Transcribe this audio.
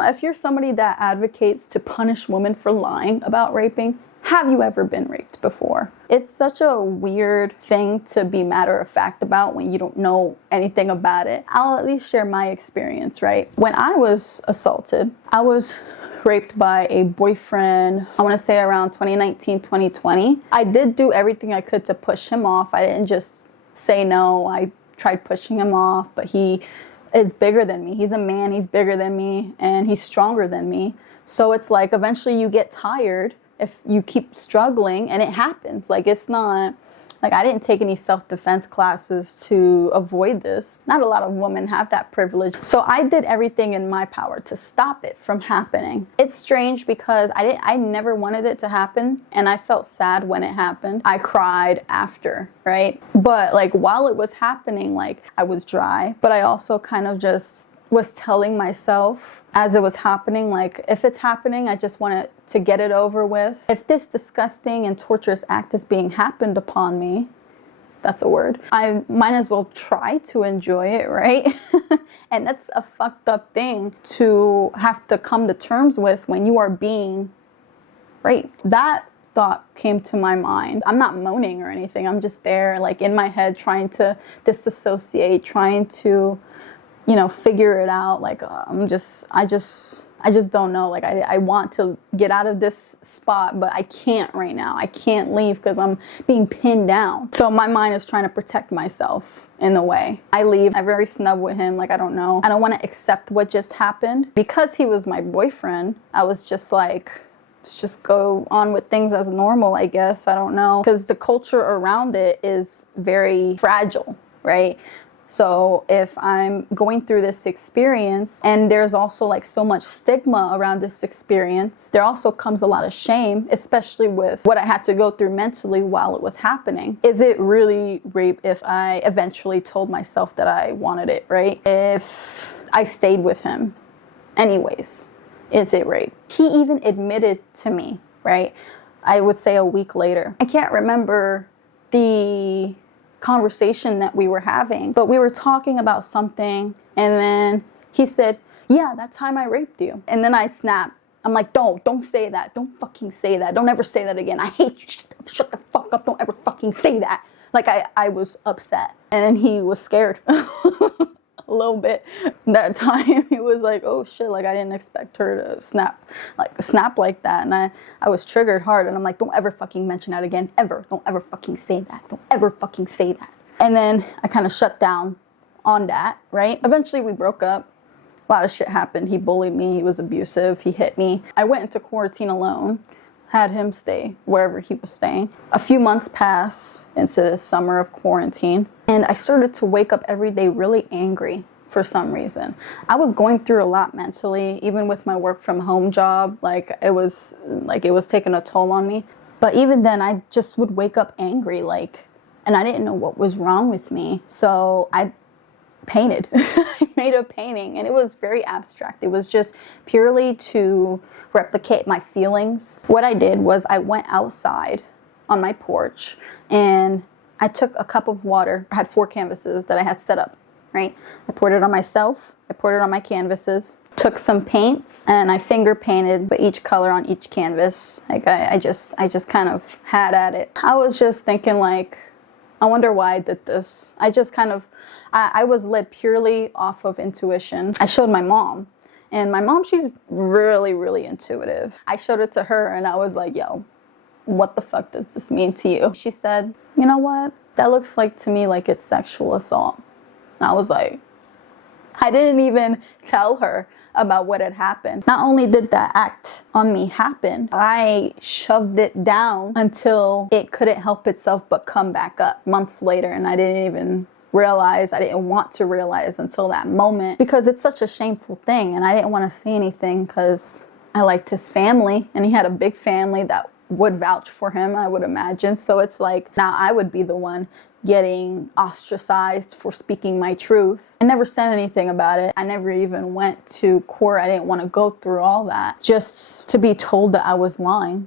If you're somebody that advocates to punish women for lying about raping, have you ever been raped before? It's such a weird thing to be matter of fact about when you don't know anything about it. I'll at least share my experience, right? When I was assaulted, I was raped by a boyfriend, I want to say around 2019, 2020. I did do everything I could to push him off. I didn't just say no. I tried pushing him off, but he is bigger than me. He's a man, he's bigger than me, and he's stronger than me. So it's like eventually you get tired if you keep struggling, and it happens. Like, it's not like I didn't take any self-defense classes to avoid this. Not a lot of women have that privilege. So I did everything in my power to stop it from happening. It's strange because I never wanted it to happen, and I felt sad when it happened. I cried after, right? But like while it was happening, like I was dry, but I also kind of just was telling myself as it was happening, like, if it's happening, I just want it to get it over with. If this disgusting and torturous act is being happened upon me, that's a word, I might as well try to enjoy it, right? And that's a fucked up thing to have to come to terms with when you are being raped. That thought came to my mind. I'm not moaning or anything. I'm just there, like, in my head, trying to disassociate, trying to, you know, figure it out. Like, I just don't know. Like, I want to get out of this spot, but I can't right now. I can't leave because I'm being pinned down. So my mind is trying to protect myself in a way. I leave. I'm very snub with him. Like, I don't know. I don't want to accept what just happened. Because he was my boyfriend, I was just like, let's just go on with things as normal, I guess. I don't know. Because the culture around it is very fragile, right? So if I'm going through this experience, and there's also like so much stigma around this experience, there also comes a lot of shame, especially with what I had to go through mentally while it was happening. Is it really rape if I eventually told myself that I wanted it, right? If I stayed with him anyways, is it rape? He even admitted to me, right? I would say a week later. I can't remember the conversation that we were having, but we were talking about something, and then he said, yeah, that time I raped you. And then I snapped. I'm like, don't say that. Don't fucking say that. Don't ever say that again. I hate you. Shut the fuck up. Don't ever fucking say that. Like, I was upset. And then he was scared a little bit. That time he was like, oh shit, like I didn't expect her to snap like that. And I was triggered hard, and I'm like, don't ever fucking mention that again, ever. Don't ever fucking say that. Don't ever fucking say that. And then I kind of shut down on that, right? Eventually we broke up. A lot of shit happened. He bullied me. He was abusive. He hit me. I went into quarantine alone, had him stay wherever he was staying. A few months passed into the summer of quarantine, and I started to wake up every day really angry for some reason. I was going through a lot mentally, even with my work from home job. Like, it was taking a toll on me. But even then, I just would wake up angry, and I didn't know what was wrong with me. So I painted. I made a painting, and it was very abstract. It was just purely to replicate my feelings. What I did was I went outside on my porch, and I took a cup of water. I had 4 canvases that I had set up, right? I poured it on myself. I poured it on my canvases. Took some paints, and I finger painted each color on each canvas. Like, I just kind of had at it. I was just thinking, like, I wonder why I did this. I was led purely off of intuition. I showed my mom, and my mom, she's really, really intuitive. I showed it to her, and I was like, yo, what the fuck does this mean to you? She said, you know what? That looks like to me like it's sexual assault. And I was like, I didn't even tell her about what had happened. Not only did that act on me happen, I shoved it down until it couldn't help itself but come back up months later, and I didn't even realize, I didn't want to realize until that moment, because it's such a shameful thing, and I didn't want to say anything because I liked his family, and he had a big family that would vouch for him, I would imagine. So it's like, now I would be the one getting ostracized for speaking my truth. I never said anything about it. I never even went to court. I didn't want to go through all that just to be told that I was lying.